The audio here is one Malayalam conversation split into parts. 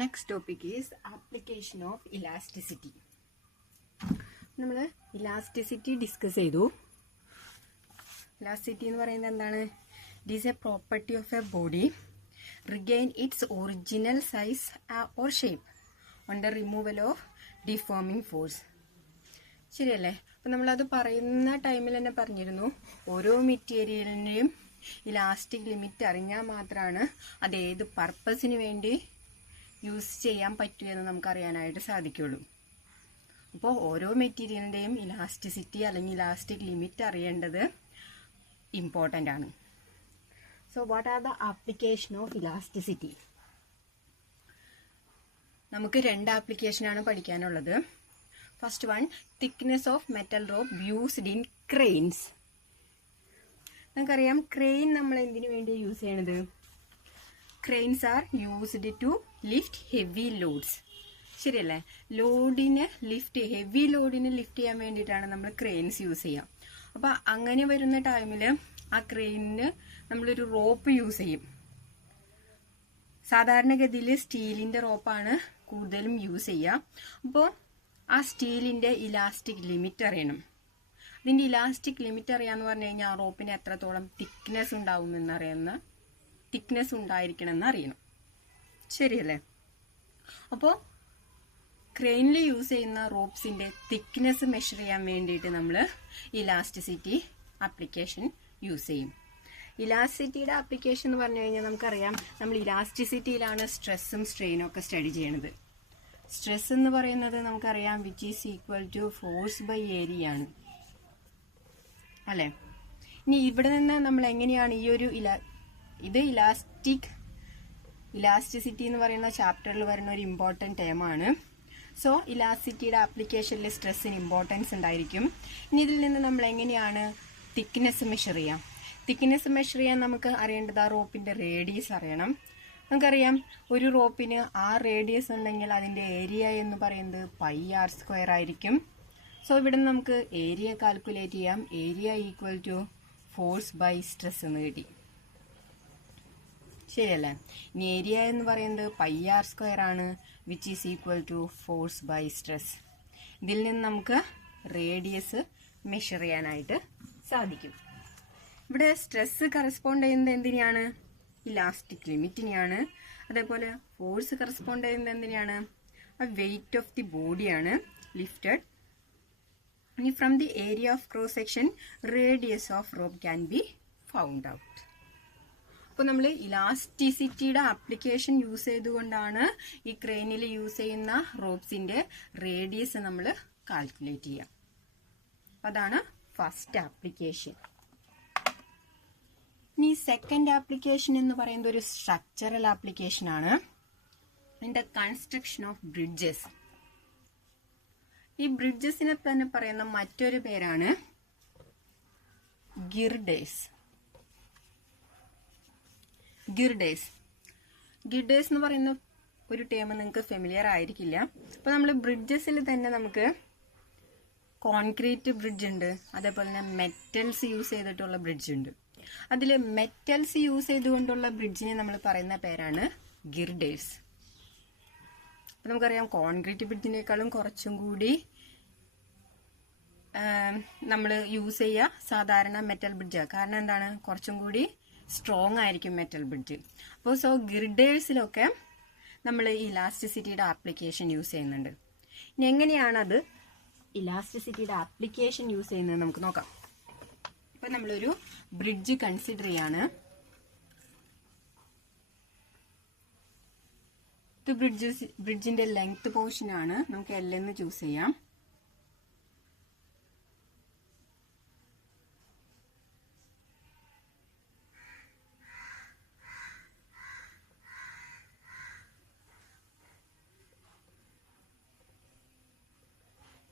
Next topic is application of elasticity. നമ്മൾ ഇലാസ്റ്റിസിറ്റി ഡിസ്കസ് ചെയ്തു. ഇലാസ്റ്റിസിറ്റി എന്ന് പറയുന്നത് എന്താണ്? It is A property of A body regain its original size or shape on the removal of deforming force. ശരിയല്ലേ? അപ്പം നമ്മളത് പറയുന്ന ടൈമിൽ തന്നെ പറഞ്ഞിരുന്നു, ഓരോ മെറ്റീരിയലിൻ്റെയും ഇലാസ്റ്റിക് ലിമിറ്റ് അറിഞ്ഞാൽ മാത്രമാണ് അത് ഏത് പർപ്പസിന് വേണ്ടി യൂസ് ചെയ്യാൻ പറ്റുമെന്ന് നമുക്കറിയാനായിട്ട് സാധിക്കുള്ളൂ. അപ്പോൾ ഓരോ മെറ്റീരിയലിൻ്റെയും ഇലാസ്റ്റിസിറ്റി അല്ലെങ്കിൽ ഇലാസ്റ്റിക് ലിമിറ്റ് അറിയേണ്ടത് ഇമ്പോർട്ടൻ്റ് ആണ്. So what are the application of elasticity? നമുക്ക് രണ്ട് ആപ്ലിക്കേഷനാണ് പഠിക്കാനുള്ളത്. First one, thickness of metal rope used in cranes. നമുക്കറിയാം, ക്രെയിൻ നമ്മൾ എന്തിനു വേണ്ടി യൂസ് ചെയ്യണത്? Cranes are used to lift heavy loads. ശരിയല്ലേ? ഹെവി ലോഡിന് ലിഫ്റ്റ് ചെയ്യാൻ വേണ്ടിയിട്ടാണ് നമ്മൾ ക്രെയിൻസ് യൂസ് ചെയ്യുക. അപ്പോൾ അങ്ങനെ വരുന്ന ടൈമിൽ ആ ക്രെയിനിന് നമ്മളൊരു റോപ്പ് യൂസ് ചെയ്യും. സാധാരണഗതിയിൽ സ്റ്റീലിൻ്റെ റോപ്പാണ് കൂടുതലും യൂസ് ചെയ്യുക. അപ്പോൾ ആ സ്റ്റീലിൻ്റെ ഇലാസ്റ്റിക് ലിമിറ്റ് അറിയണം. അതിൻ്റെ ഇലാസ്റ്റിക് ലിമിറ്റ് അറിയാമെന്ന് പറഞ്ഞു കഴിഞ്ഞാൽ ആ റോപ്പിന് എത്രത്തോളം തിക്നെസ് ഉണ്ടായിരിക്കണമെന്ന് അറിയണം. ശരിയല്ലേ? അപ്പോൾ ക്രെയിനിൽ യൂസ് ചെയ്യുന്ന റോപ്സിന്റെ തിക്നെസ് മെഷർ ചെയ്യാൻ വേണ്ടിയിട്ട് നമ്മൾ ഇലാസ്റ്റിസിറ്റി ആപ്ലിക്കേഷൻ യൂസ് ചെയ്യും. ഇലാസ്റ്റിസിറ്റിയുടെ ആപ്ലിക്കേഷൻ എന്ന് പറഞ്ഞു കഴിഞ്ഞാൽ നമുക്കറിയാം, നമ്മൾ ഇലാസ്റ്റിസിറ്റിയിലാണ് സ്ട്രെസ്സും സ്ട്രെയിനും ഒക്കെ സ്റ്റഡി ചെയ്യണത്. സ്ട്രെസ് എന്ന് പറയുന്നത് നമുക്കറിയാം which is equal to force by area ആണ്, അല്ലേ? ഇനി ഇവിടെ നിന്ന് നമ്മൾ എങ്ങനെയാണ് ഈ ഒരു ഇലാസ്റ്റിസിറ്റി എന്ന് പറയുന്ന ചാപ്റ്ററിൽ വരുന്ന ഒരു ഇമ്പോർട്ടൻറ്റ് ടേമാണ്. സോ ഇലാസ്റ്റിസിറ്റിയുടെ ആപ്ലിക്കേഷനിൽ സ്ട്രെസ്സിന് ഇമ്പോർട്ടൻസ് ഉണ്ടായിരിക്കും. ഇനി ഇതിൽ നിന്ന് നമ്മൾ എങ്ങനെയാണ് തിക്നെസ് മെഷർ ചെയ്യാം? തിക്നെസ് മെഷർ ചെയ്യാൻ നമുക്ക് അറിയേണ്ടത് ആ റോപ്പിന്റെ റേഡിയസ് അറിയണം. നമുക്കറിയാം, ഒരു റോപ്പിന് ആ റേഡിയസ് ഉണ്ടെങ്കിൽ അതിന്റെ ഏരിയ എന്ന് പറയുന്നത് πr² ആയിരിക്കും. സോ ഇവിടെ നിന്ന് നമുക്ക് ഏരിയ കാൽക്കുലേറ്റ് ചെയ്യാം. Area equal to force by stress എന്ന് കിട്ടി. ശരിയല്ലേ? ഇനി ഏരിയ എന്ന് പറയുന്നത് πr² ആണ്, which is equal to force by stress. ഇതിൽ നിന്ന് നമുക്ക് റേഡിയസ് മെഷർ ചെയ്യാനായിട്ട് സാധിക്കും. ഇവിടെ സ്ട്രെസ് കറസ്പോണ്ട് ചെയ്യുന്നത് എന്തിനാണ്? ഇലാസ്റ്റിക് ലിമിറ്റിനെയാണ്. അതേപോലെ ഫോഴ്സ് കറസ്പോണ്ട് ചെയ്യുന്നത് എന്തിനാണ്? ആ വെയിറ്റ് ഓഫ് ദി ബോഡിയാണ് ലിഫ്റ്റഡ്. ഇനി from the area of cross section radius of rope can be found out. അപ്പോൾ നമ്മൾ ഇലാസ്റ്റിസിറ്റിയുടെ ആപ്ലിക്കേഷൻ യൂസ് ചെയ്തുകൊണ്ടാണ് ഈ ക്രെയിനിൽ യൂസ് ചെയ്യുന്ന റോപ്സിന്റെ റേഡിയസ് നമ്മൾ കാൽക്കുലേറ്റ് ചെയ്യുക. അതാണ് ഫസ്റ്റ് ആപ്ലിക്കേഷൻ. ഇനി സെക്കൻഡ് ആപ്ലിക്കേഷൻ എന്ന് പറയുന്നത് ഒരു സ്ട്രക്ചറൽ ആപ്ലിക്കേഷൻ ആണ്. അതിന്റെ കൺസ്ട്രക്ഷൻ ഓഫ് ബ്രിഡ്ജസ്. ഈ ബ്രിഡ്ജസിനെ തന്നെ പറയുന്ന മറ്റൊരു പേരാണ് ഗിർഡേഴ്സ്. ഗിർഡേഴ്സ് എന്ന് പറയുന്ന ഒരു ടേം നിങ്ങൾക്ക് ഫെമിലിയർ ആയിരിക്കില്ല. അപ്പൊ നമ്മൾ ബ്രിഡ്ജസിൽ തന്നെ നമുക്ക് കോൺക്രീറ്റ് ബ്രിഡ്ജ് ഉണ്ട്, അതേപോലെ തന്നെ മെറ്റൽസ് യൂസ് ചെയ്തിട്ടുള്ള ബ്രിഡ്ജ് ഉണ്ട്. അതിൽ മെറ്റൽസ് യൂസ് ചെയ്തുകൊണ്ടുള്ള ബ്രിഡ്ജിനെ നമ്മൾ പറയുന്ന പേരാണ് ഗിർഡേഴ്സ്. അപ്പൊ നമുക്കറിയാം, കോൺക്രീറ്റ് ബ്രിഡ്ജിനേക്കാളും കുറച്ചും കൂടി നമ്മൾ യൂസ് ചെയ്യുക സാധാരണ മെറ്റൽ ബ്രിഡ്ജാണ്. കാരണം എന്താണ്? കുറച്ചും കൂടി സ്ട്രോങ് ആയിരിക്കും മെറ്റൽ ബ്രിഡ്ജ്. അപ്പോൾ സോ ഗിർഡേഴ്സിലൊക്കെ നമ്മൾ ഇലാസ്റ്റിസിറ്റിയുടെ ആപ്ലിക്കേഷൻ യൂസ് ചെയ്യുന്നുണ്ട്. ഇനി എങ്ങനെയാണത് ഇലാസ്റ്റിസിറ്റിയുടെ ആപ്ലിക്കേഷൻ യൂസ് ചെയ്യുന്നത് നമുക്ക് നോക്കാം. ഇപ്പൊ നമ്മളൊരു ബ്രിഡ്ജ് കൺസിഡർ ചെയ്യാണ്. ഇത് ബ്രിഡ്ജിന്റെ ലെങ്ത് പോർഷൻ ആണ്. നമുക്ക് L എന്ന് ചൂസ് ചെയ്യാം.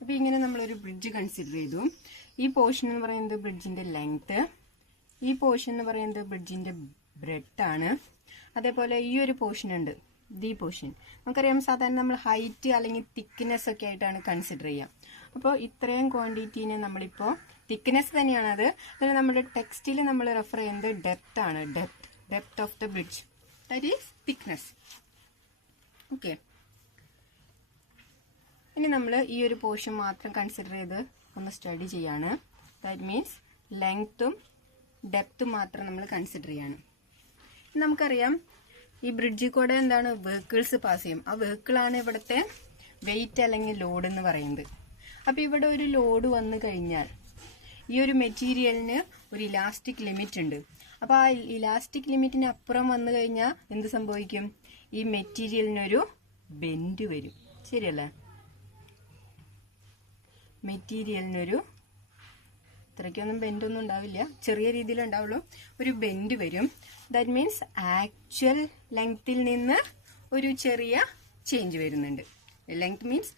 അപ്പൊ ഇങ്ങനെ നമ്മളൊരു ബ്രിഡ്ജ് കൺസിഡർ ചെയ്തു. ഈ പോർഷൻ എന്ന് പറയുന്നത് ബ്രിഡ്ജിന്റെ ലെങ്ത്, ഈ പോർഷൻ എന്ന് പറയുന്നത് ബ്രിഡ്ജിന്റെ ബ്രെഡ്ത്ത് ആണ്. അതേപോലെ ഈ ഒരു പോർഷൻ ഉണ്ട്, ഈ പോർഷൻ നമുക്കറിയാം സാധാരണ നമ്മൾ ഹൈറ്റ് അല്ലെങ്കിൽ തിക്നെസ് ഒക്കെ ആയിട്ടാണ് കൺസിഡർ ചെയ്യുക. അപ്പോൾ ഇത്രയും ക്വാണ്ടിറ്റീനെ നമ്മളിപ്പോൾ തിക്നെസ് തന്നെയാണത്. അതിന് നമ്മുടെ ടെക്സ്റ്റിൽ നമ്മൾ റെഫർ ചെയ്യുന്നത് ഡെപ്ത് ആണ്. Depth of the bridge, that is thickness. Okay, ഇനി നമ്മൾ ഈ ഒരു പോർഷൻ മാത്രം കൺസിഡർ ചെയ്ത് ഒന്ന് സ്റ്റഡി ചെയ്യാണ്. ദാറ്റ് മീൻസ് ലെങ്ത്തും ഡെപ്തും മാത്രം നമ്മൾ കൺസിഡർ ചെയ്യാണ്. നമുക്കറിയാം ഈ ബ്രിഡ്ജിൽ കൂടെ എന്താണ് വെഹിക്കിൾസ് പാസ് ചെയ്യും. ആ വെഹിക്കിളാണ് ഇവിടുത്തെ വെയിറ്റ് അല്ലെങ്കിൽ ലോഡ് എന്ന് പറയുന്നത്. അപ്പോൾ ഇവിടെ ഒരു ലോഡ് വന്നു കഴിഞ്ഞാൽ ഈ ഒരു മെറ്റീരിയലിന് ഒരു ഇലാസ്റ്റിക് ലിമിറ്റ് ഉണ്ട്. അപ്പോൾ ആ ഇലാസ്റ്റിക് ലിമിറ്റിന് അപ്പുറം വന്നു കഴിഞ്ഞാൽ എന്ത് സംഭവിക്കും? ഈ മെറ്റീരിയലിനൊരു ബെൻഡ് വരും. ശരിയല്ലേ? മെറ്റീരിയലിനൊരു ഇത്രയ്ക്കൊന്നും ബെൻഡൊന്നും ഉണ്ടാവില്ല, ചെറിയ രീതിയിൽ ഉണ്ടാവുള്ളൂ, ഒരു ബെൻഡ് വരും. ദാറ്റ് മീൻസ് ആക്ച്വൽ ലെങ്ത്തിൽ നിന്ന് ഒരു ചെറിയ ചേഞ്ച് വരുന്നുണ്ട്. ലെങ്ത് മീൻസ്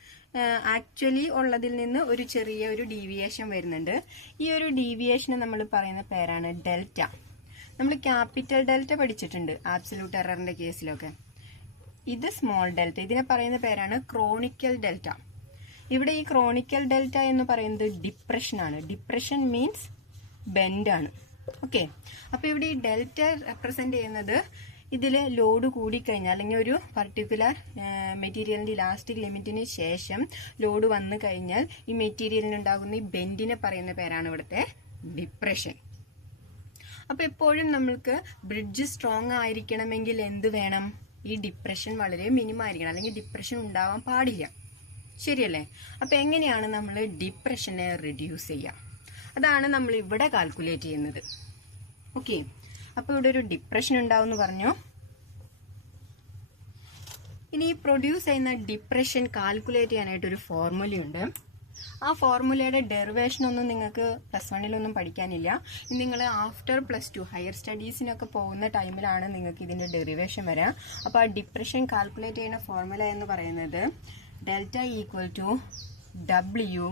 ആക്ച്വലി ഉള്ളതിൽ നിന്ന് ഒരു ചെറിയ ഒരു ഡീവിയേഷൻ വരുന്നുണ്ട്. ഈ ഒരു ഡീവിയേഷന് നമ്മൾ പറയുന്ന പേരാണ് ഡെൽറ്റ. നമ്മൾ ക്യാപിറ്റൽ ഡെൽറ്റ പഠിച്ചിട്ടുണ്ട് ആബ്സല്യൂട്ട് എററിന്റെ കേസിലൊക്കെ. ഇത് സ്മോൾ ഡെൽറ്റ, ഇതിനെ പറയുന്ന പേരാണ് ക്രോണിക്കൽ ഡെൽറ്റ. ഇവിടെ ഈ ക്രോണിക്കൽ ഡെൽറ്റ എന്ന് പറയുന്നത് ഡിപ്രഷൻ ആണ്. ഡിപ്രഷൻ മീൻസ് ബെൻഡ് ആണ്. ഓക്കെ, അപ്പോൾ ഇവിടെ ഈ ഡെൽറ്റ റെപ്രസെന്റ് ചെയ്യുന്നത് ഇതിൽ ലോഡ് കൂടിക്കഴിഞ്ഞാൽ അല്ലെങ്കിൽ ഒരു പർട്ടിക്കുലർ മെറ്റീരിയലിന്റെ ഇലാസ്റ്റിക് ലിമിറ്റിന് ശേഷം ലോഡ് വന്നു കഴിഞ്ഞാൽ ഈ മെറ്റീരിയലിന് ഉണ്ടാകുന്ന ഈ ബെൻഡിനെ പറയുന്ന പേരാണ് ഇവിടുത്തെ ഡിപ്രഷൻ. അപ്പൊ എപ്പോഴും നമ്മൾക്ക് ബ്രിഡ്ജ് സ്ട്രോങ് ആയിരിക്കണമെങ്കിൽ എന്ത് വേണം? ഈ ഡിപ്രഷൻ വളരെ മിനിമം ആയിരിക്കണം, അല്ലെങ്കിൽ ഡിപ്രഷൻ ഉണ്ടാവാൻ പാടില്ല. ശരിയല്ലേ? അപ്പൊ എങ്ങനെയാണ് നമ്മൾ ഡിപ്രഷനെ റിഡ്യൂസ് ചെയ്യുക? അതാണ് നമ്മൾ ഇവിടെ കാൽക്കുലേറ്റ് ചെയ്യുന്നത്. ഓക്കെ, അപ്പൊ ഇവിടെ ഒരു ഡിപ്രഷൻ ഉണ്ടാവും എന്ന് പറഞ്ഞു. ഇനി പ്രൊഡ്യൂസ് ചെയ്യുന്ന ഡിപ്രഷൻ കാൽക്കുലേറ്റ് ചെയ്യാനായിട്ട് ഒരു ഫോർമുലയുണ്ട്. ആ ഫോർമുലയുടെ ഡെറിവേഷൻ ഒന്നും നിങ്ങൾക്ക് +1 പഠിക്കാനില്ല. നിങ്ങൾ ആഫ്റ്റർ +2 ഹയർ സ്റ്റഡീസിനൊക്കെ പോകുന്ന ടൈമിലാണ് നിങ്ങൾക്ക് ഇതിന്റെ ഡെറിവേഷൻ വരിക. അപ്പോൾ ആ ഡിപ്രഷൻ കാൽക്കുലേറ്റ് ചെയ്യുന്ന ഫോർമുല എന്ന് പറയുന്നത് delta equal to W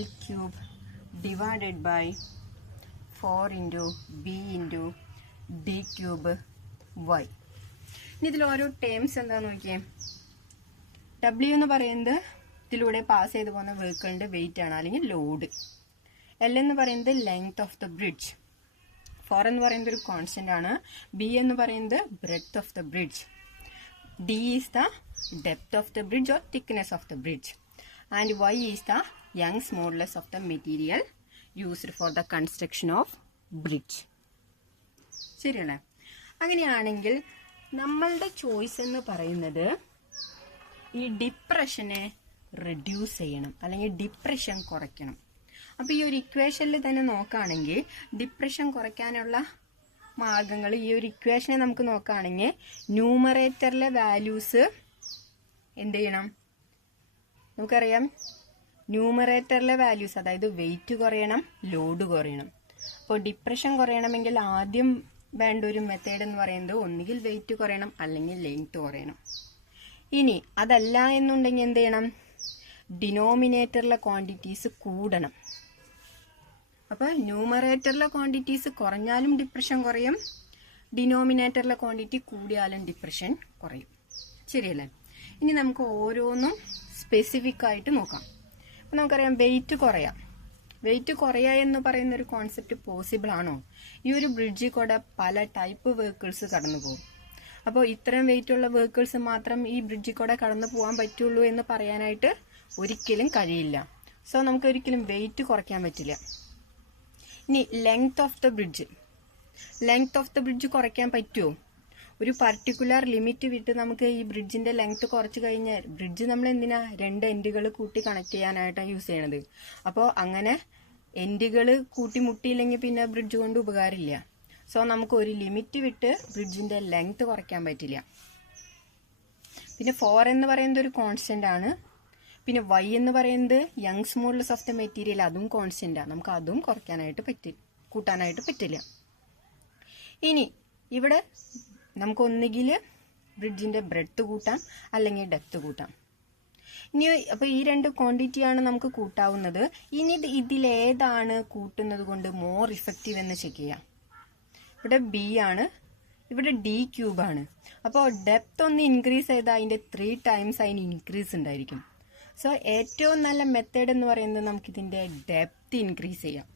L³ divided by 4 × B × D³ Y. ഇനി ഇതിൽ ഓരോ ടേംസ് എന്താന്ന് നോക്കിയേ. W എന്ന് പറയുന്നത് ഇതിലൂടെ പാസ് ചെയ്ത് പോകുന്ന വെഹിക്കിളിന്റെ വെയിറ്റ് ആണ്, അല്ലെങ്കിൽ ലോഡ്. L എന്ന് പറയുന്നത് ലെങ്ത് ഓഫ് ദ ബ്രിഡ്ജ്. 4 എന്ന് പറയുന്നത് ഒരു കോൺസ്റ്റന്റ് ആണ്. B എന്ന് പറയുന്നത് breadth of the bridge. D is the depth of the bridge or thickness of the bridge, and Y is the Young's modulus of the material used for the construction of bridge. ശരിയല്ലേ? അങ്ങനെയാണെങ്കിൽ നമ്മളുടെ ചോയ്സ് എന്ന് പറയുന്നത് ഈ ഡിപ്രഷനെ റിഡ്യൂസ് ചെയ്യണം, അല്ലെങ്കിൽ ഡിപ്രഷൻ കുറയ്ക്കണം. അപ്പൊ ഈ ഒരു ഇക്വേഷനിൽ തന്നെ നോക്കുകയാണെങ്കിൽ ഡിപ്രഷൻ കുറയ്ക്കാനുള്ള മാർഗങ്ങൾ ഈ ഒരു ഇക്വേഷനെ നമുക്ക് നോക്കുകയാണെങ്കിൽ ന്യൂമറേറ്ററിലെ വാല്യൂസ് എന്ത് ചെയ്യണം? നമുക്കറിയാം ന്യൂമറേറ്ററിലെ വാല്യൂസ്, അതായത് വെയിറ്റ് കുറയണം, ലോഡ് കുറയണം. അപ്പോൾ ഡിപ്രഷൻ കുറയണമെങ്കിൽ ആദ്യം വേണ്ട ഒരു മെത്തേഡ് എന്ന് പറയുന്നത് ഒന്നുകിൽ വെയിറ്റ് കുറയണം അല്ലെങ്കിൽ ലെങ്ത് കുറയണം. ഇനി അതല്ല എന്നുണ്ടെങ്കിൽ എന്ത് ചെയ്യണം? ഡിനോമിനേറ്ററിലെ ക്വാണ്ടിറ്റീസ് കൂടണം. അപ്പൊ ന്യൂമറേറ്ററിലെ ക്വാണ്ടിറ്റീസ് കുറഞ്ഞാലും ഡിപ്രഷൻ കുറയും, ഡിനോമിനേറ്ററിലെ ക്വാണ്ടിറ്റി കൂടിയാലും ഡിപ്രഷൻ കുറയും. ശരിയല്ലേ? ഇനി നമുക്ക് ഓരോന്നും സ്പെസിഫിക് ആയിട്ട് നോക്കാം. അപ്പൊ നമുക്കറിയാം വെയിറ്റ് കുറയാം. വെയിറ്റ് കുറയുക എന്ന് പറയുന്ന ഒരു കോൺസെപ്റ്റ് പോസിബിൾ ആണോ? ഈ ഒരു ബ്രിഡ്ജിൽ കൂടെ പല ടൈപ്പ് വെഹിക്കിൾസ് കടന്നു പോകും. അപ്പോൾ ഇത്രയും വെയിറ്റ് ഉള്ള വെഹിക്കിൾസ് മാത്രം ഈ ബ്രിഡ്ജിൽ കൂടെ കടന്നു പോകാൻ പറ്റുള്ളൂ എന്ന് പറയാനായിട്ട് ഒരിക്കലും കഴിയില്ല. സോ നമുക്ക് ഒരിക്കലും വെയിറ്റ് കുറയ്ക്കാൻ പറ്റില്ല. ഇനി length of the bridge, length of the bridge കുറയ്ക്കാൻ പറ്റുമോ? ഒരു പർട്ടിക്കുലർ ലിമിറ്റ് വിട്ട് നമുക്ക് ഈ ബ്രിഡ്ജിന്റെ ലെങ്ത് കുറച്ച് കഴിഞ്ഞാൽ, ബ്രിഡ്ജ് നമ്മൾ എന്തിനാ 2 എൻഡുകൾ കൂട്ടി കണക്ട് ചെയ്യാനായിട്ടാണ് യൂസ് ചെയ്യണത്. അപ്പോൾ അങ്ങനെ എൻഡുകൾ കൂട്ടിമുട്ടിയില്ലെങ്കിൽ പിന്നെ ബ്രിഡ്ജ് കൊണ്ട് ഉപകാരമില്ല. സോ നമുക്ക് ഒരു ലിമിറ്റ് വിട്ട് ബ്രിഡ്ജിന്റെ ലെങ്ത് കുറയ്ക്കാൻ പറ്റില്ല. പിന്നെ 4 എന്ന് പറയുന്നത് ഒരു കോൺസ്റ്റന്റ് ആണ്. പിന്നെ Y എന്ന് പറയുന്നത് Young's modulus of the material, അതും കോൺസ്റ്റന്റ് ആണ്. നമുക്ക് അതും കൂട്ടാനായിട്ട് പറ്റില്ല. ഇനി ഇവിടെ നമുക്ക് ഒന്നുകിൽ ബ്രിഡ്ജിന്റെ ബ്രെഡ്ത്ത് കൂട്ടാം അല്ലെങ്കിൽ ഡെപ്ത് കൂട്ടാം. ഇനി അപ്പൊ ഈ 2 ക്വാണ്ടിറ്റിയാണ് നമുക്ക് കൂട്ടാവുന്നത്. ഇനി ഇതിലേതാണ് കൂട്ടുന്നത് കൊണ്ട് മോർ ഇഫക്റ്റീവ് എന്ന് ചെക്ക് ചെയ്യാം. ഇവിടെ B ആണ്, ഇവിടെ D³ ആണ്. അപ്പോൾ ഡെപ്ത് ഒന്ന് ഇൻക്രീസ് ചെയ്താൽ അതിന്റെ 3 ടൈംസ് അതിന് ഇൻക്രീസ് ഉണ്ടായിരിക്കും. സോ ഏറ്റവും നല്ല മെത്തേഡ് എന്ന് പറയുന്നത് നമുക്കിതിന്റെ ഡെപ്ത് ഇൻക്രീസ് ചെയ്യാം.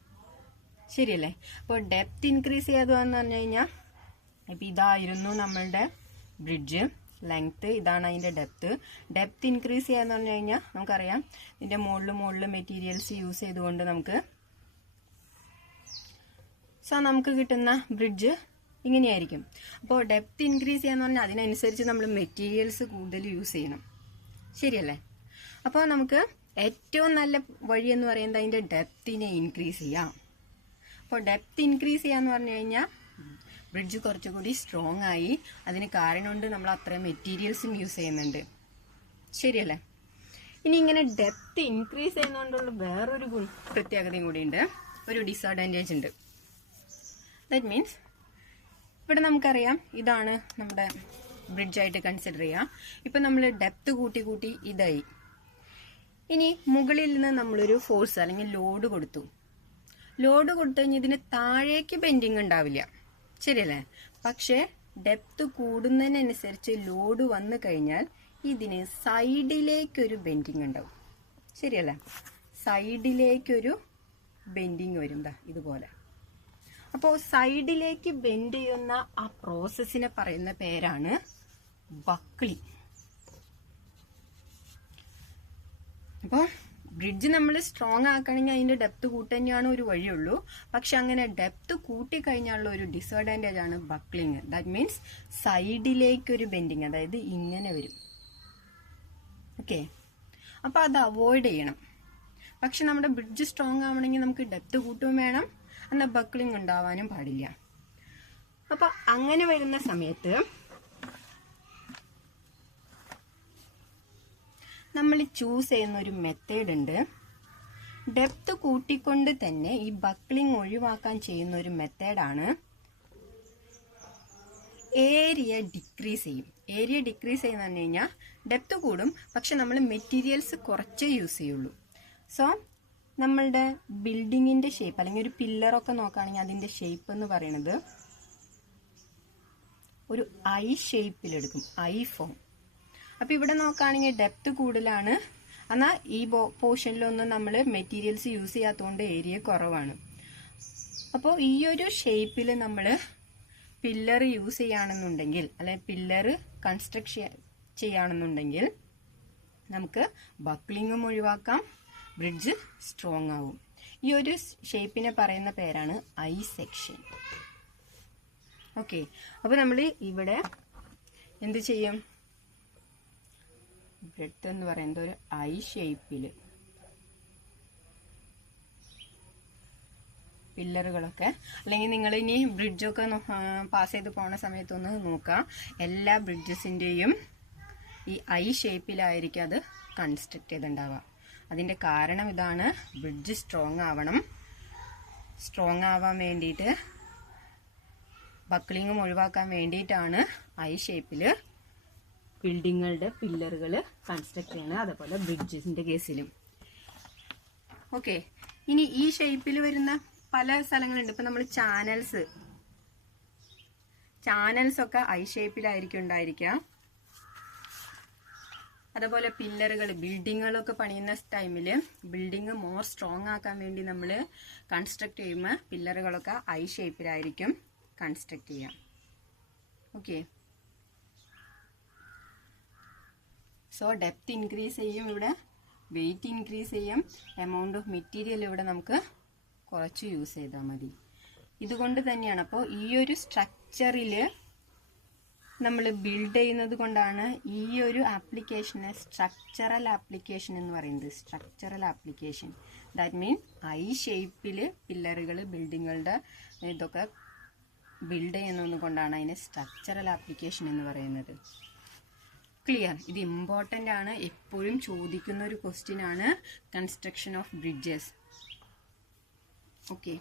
ശരിയല്ലേ? അപ്പോൾ ഡെപ്ത് ഇൻക്രീസ് ചെയ്യാന്ന് പറഞ്ഞു കഴിഞ്ഞാൽ ഇപ്പം ഇതായിരുന്നു നമ്മളുടെ ബ്രിഡ്ജ്. ലെങ്ത്, ഇതാണ് അതിൻ്റെ ഡെപ്ത്. ഡെപ്ത് ഇൻക്രീസ് ചെയ്യാന്ന് പറഞ്ഞു കഴിഞ്ഞാൽ നമുക്കറിയാം ഇതിൻ്റെ മുകളിൽ മെറ്റീരിയൽസ് യൂസ് ചെയ്തുകൊണ്ട് നമുക്ക് കിട്ടുന്ന ബ്രിഡ്ജ് ഇങ്ങനെയായിരിക്കും. അപ്പോൾ ഡെപ്ത് ഇൻക്രീസ് ചെയ്യാന്ന് പറഞ്ഞാൽ അതിനനുസരിച്ച് നമ്മൾ മെറ്റീരിയൽസ് കൂടുതൽ യൂസ് ചെയ്യണം, ശരിയല്ലേ? അപ്പോൾ നമുക്ക് ഏറ്റവും നല്ല വഴി എന്ന് പറയുന്നത് അതിൻ്റെ ഡെപ്തിനെ ഇൻക്രീസ് ചെയ്യാം. അപ്പോൾ ഡെപ്ത് ഇൻക്രീസ് ചെയ്യാന്ന് പറഞ്ഞു കഴിഞ്ഞാൽ ബ്രിഡ്ജ് കുറച്ചുകൂടി സ്ട്രോങ് ആയി. അതിന് കാരണമുണ്ട് നമ്മൾ അത്രയും മെറ്റീരിയൽസും യൂസ് ചെയ്യുന്നുണ്ട്, ശരിയല്ലേ? ഇനി ഇങ്ങനെ ഡെപ്ത് ഇൻക്രീസ് ചെയ്യുന്നതുകൊണ്ടുള്ള വേറൊരു പ്രത്യേകതയും കൂടിയുണ്ട്, ഒരു ഡിസഡ്വാൻറ്റേജ് ഉണ്ട്. ദാറ്റ് മീൻസ് ഇവിടെ നമുക്കറിയാം ഇതാണ് നമ്മുടെ ബ്രിഡ്ജായിട്ട് കൺസിഡർ ചെയ്യാം. ഇപ്പം നമ്മൾ ഡെപ്ത് കൂട്ടി ഇതായി. ഇനി മുകളിൽ നിന്ന് നമ്മളൊരു ഫോഴ്സ് അല്ലെങ്കിൽ ലോഡ് കൊടുത്തു കഴിഞ്ഞാൽ ഇതിന് താഴേക്ക് ബെൻഡിങ് ഉണ്ടാവില്ല, ശരിയല്ലേ? പക്ഷേ ഡെപ്ത് കൂടുന്നതിനനുസരിച്ച് ലോഡ് വന്നു കഴിഞ്ഞാൽ ഇതിന് സൈഡിലേക്കൊരു ബെൻഡിങ് ഉണ്ടാവും, ശരിയല്ലേ? സൈഡിലേക്കൊരു ബെൻഡിങ് വരും, ഇതുപോലെ. അപ്പോൾ സൈഡിലേക്ക് ബെൻഡ് ചെയ്യുന്ന ആ പ്രോസസ്സിനെ പറയുന്ന പേരാണ് ബക്ലിംഗ്. അപ്പോൾ ബ്രിഡ്ജ് നമ്മൾ സ്ട്രോങ് ആക്കണമെങ്കിൽ അതിന്റെ ഡെപ്ത് കൂട്ടുതന്നെയാണ് ഒരു വഴിയുള്ളൂ. പക്ഷെ അങ്ങനെ ഡെപ്ത് കൂട്ടിക്കഴിഞ്ഞാലുള്ള ഒരു ഡിസഡ്വാൻറ്റേജ് ആണ് ബക്ലിംഗ്. ദാറ്റ് മീൻസ് സൈഡിലേക്കൊരു ബെൻഡിങ്, അതായത് ഇങ്ങനെ വരും. ഓക്കെ, അപ്പോൾ അത് അവോയ്ഡ് ചെയ്യണം. പക്ഷെ നമ്മുടെ ബ്രിഡ്ജ് സ്ട്രോങ് ആവണമെങ്കിൽ നമുക്ക് ഡെപ്ത് കൂട്ടുകയും വേണം, എന്നാൽ ബക്ലിംഗ് ഉണ്ടാവാനും പാടില്ല. അപ്പോൾ അങ്ങനെ വരുന്ന സമയത്ത് നമ്മൾ ചൂസ് ചെയ്യുന്ന ഒരു മെത്തേഡ് ഉണ്ട്. ഡെപ്ത് കൂട്ടിക്കൊണ്ട് തന്നെ ഈ ബക്ലിംഗ് ഒഴിവാക്കാൻ ചെയ്യുന്ന ഒരു മെത്തേഡാണ് ഏരിയ ഡിക്രീസ് ചെയ്യും. ഏരിയ ഡിക്രീസ് ചെയ്യുന്ന പറഞ്ഞു കഴിഞ്ഞാൽ ഡെപ്ത് കൂടും, പക്ഷെ നമ്മൾ മെറ്റീരിയൽസ് കുറച്ചേ യൂസ് ചെയ്യുള്ളൂ. സോ നമ്മളുടെ ബിൽഡിങ്ങിന്റെ ഷേപ്പ് അല്ലെങ്കിൽ ഒരു പില്ലറൊക്കെ നോക്കുകയാണെങ്കിൽ അതിന്റെ ഷേപ്പ് എന്ന് പറയുന്നത് ഒരു ഐ ഷേപ്പിലെടുക്കും, ഐ ഫോം. അപ്പൊ ഇവിടെ നോക്കുകയാണെങ്കിൽ ഡെപ്ത് കൂടുതലാണ്, എന്നാൽ ഈ പോർഷനിലൊന്നും നമ്മൾ മെറ്റീരിയൽസ് യൂസ് ചെയ്യാത്തതുകൊണ്ട് ഏരിയ കുറവാണ്. അപ്പോൾ ഈ ഒരു ഷേപ്പിൽ നമ്മൾ പില്ലർ യൂസ് ചെയ്യുകയാണെന്നുണ്ടെങ്കിൽ, അല്ലെങ്കിൽ പില്ലർ കൺസ്ട്രക്ട് ചെയ്യുകയാണെന്നുണ്ടെങ്കിൽ നമുക്ക് ബക്ലിങ്ങും ഒഴിവാക്കാം, ബ്രിഡ്ജ് സ്ട്രോങ് ആവും. ഈ ഒരു ഷേപ്പിനെ പറയുന്ന പേരാണ് ഐ സെക്ഷൻ. ഓക്കെ, അപ്പോൾ നമ്മൾ ഇവിടെ എന്ത് ചെയ്യും? ബ്രെഡ്ത്ത് എന്ന് പറയുന്നത് ഒരു ഐ ഷേപ്പിൽ പില്ലറുകളൊക്കെ, അല്ലെങ്കിൽ നിങ്ങൾ ഇനി ബ്രിഡ്ജൊക്കെ പാസ് ചെയ്ത് പോണ സമയത്തൊന്ന് നോക്കാം, എല്ലാ ബ്രിഡ്ജസിൻ്റെയും ഈ ഐ ഷേപ്പിലായിരിക്കും അത് കൺസ്ട്രക്ട് ചെയ്തിട്ടുണ്ടാവുക. അതിൻ്റെ കാരണം ഇതാണ്, ബ്രിഡ്ജ് സ്ട്രോങ് ആവണം. സ്ട്രോങ് ആവാൻ വേണ്ടിയിട്ട് ബക്ലിങ്ങും ഒഴിവാക്കാൻ വേണ്ടിയിട്ടാണ് ഐ ഷേപ്പിൽ ബിൽഡിങ്ങുകളുടെ പില്ലറുകൾ കൺസ്ട്രക്ട് ചെയ്യുന്നത്, അതേപോലെ ബ്രിഡ്ജസിന്റെ കേസിലും. ഓക്കെ, ഇനി ഈ ഷേപ്പിൽ വരുന്ന പല സ്ഥലങ്ങളുണ്ട്. ഇപ്പൊ നമ്മൾ ചാനൽസ് ഒക്കെ ഐ ഷേപ്പിലായിരിക്കും ഉണ്ടായിരിക്കുക. അതേപോലെ പില്ലറുകൾ, ബിൽഡിങ്ങുകളൊക്കെ പണിയുന്ന ടൈമിൽ ബിൽഡിങ് മോർ സ്ട്രോങ് ആക്കാൻ വേണ്ടി നമ്മൾ കൺസ്ട്രക്ട് ചെയ്യുമ്പോൾ പില്ലറുകളൊക്കെ ഐ ഷേപ്പിലായിരിക്കും കൺസ്ട്രക്ട് ചെയ്യാം. ഓക്കെ, സോ ഡെപ്ത് ഇൻക്രീസ് ചെയ്യും, ഇവിടെ വെയിറ്റ് ഇൻക്രീസ് ചെയ്യും, എമൗണ്ട് ഓഫ് മെറ്റീരിയൽ ഇവിടെ നമുക്ക് കുറച്ച് യൂസ് ചെയ്താൽ മതി. ഇതുകൊണ്ട് തന്നെയാണ് അപ്പോൾ ഈ ഒരു സ്ട്രക്ചറിൽ നമ്മൾ ബിൽഡ് ചെയ്യുന്നത് കൊണ്ടാണ് ഈ ഒരു ആപ്ലിക്കേഷനെ സ്ട്രക്ചറൽ ആപ്ലിക്കേഷൻ എന്ന് പറയുന്നത്. Structural application that mean I ഷേപ്പിൽ പില്ലറുകൾ ബിൽഡിങ്ങുകളുടെ ഇതൊക്കെ ബിൽഡ് ചെയ്യുന്നത് കൊണ്ടാണ് അതിനെ സ്ട്രക്ചറൽ ആപ്ലിക്കേഷൻ എന്ന് പറയുന്നത്. ക്ലിയർ? ഇത് ഇമ്പോർട്ടൻ്റ് ആണ്, എപ്പോഴും ചോദിക്കുന്ന ഒരു ക്വസ്റ്റ്യൻ ആണ് കൺസ്ട്രക്ഷൻ ഓഫ് ബ്രിഡ്ജസ്. ഓക്കെ.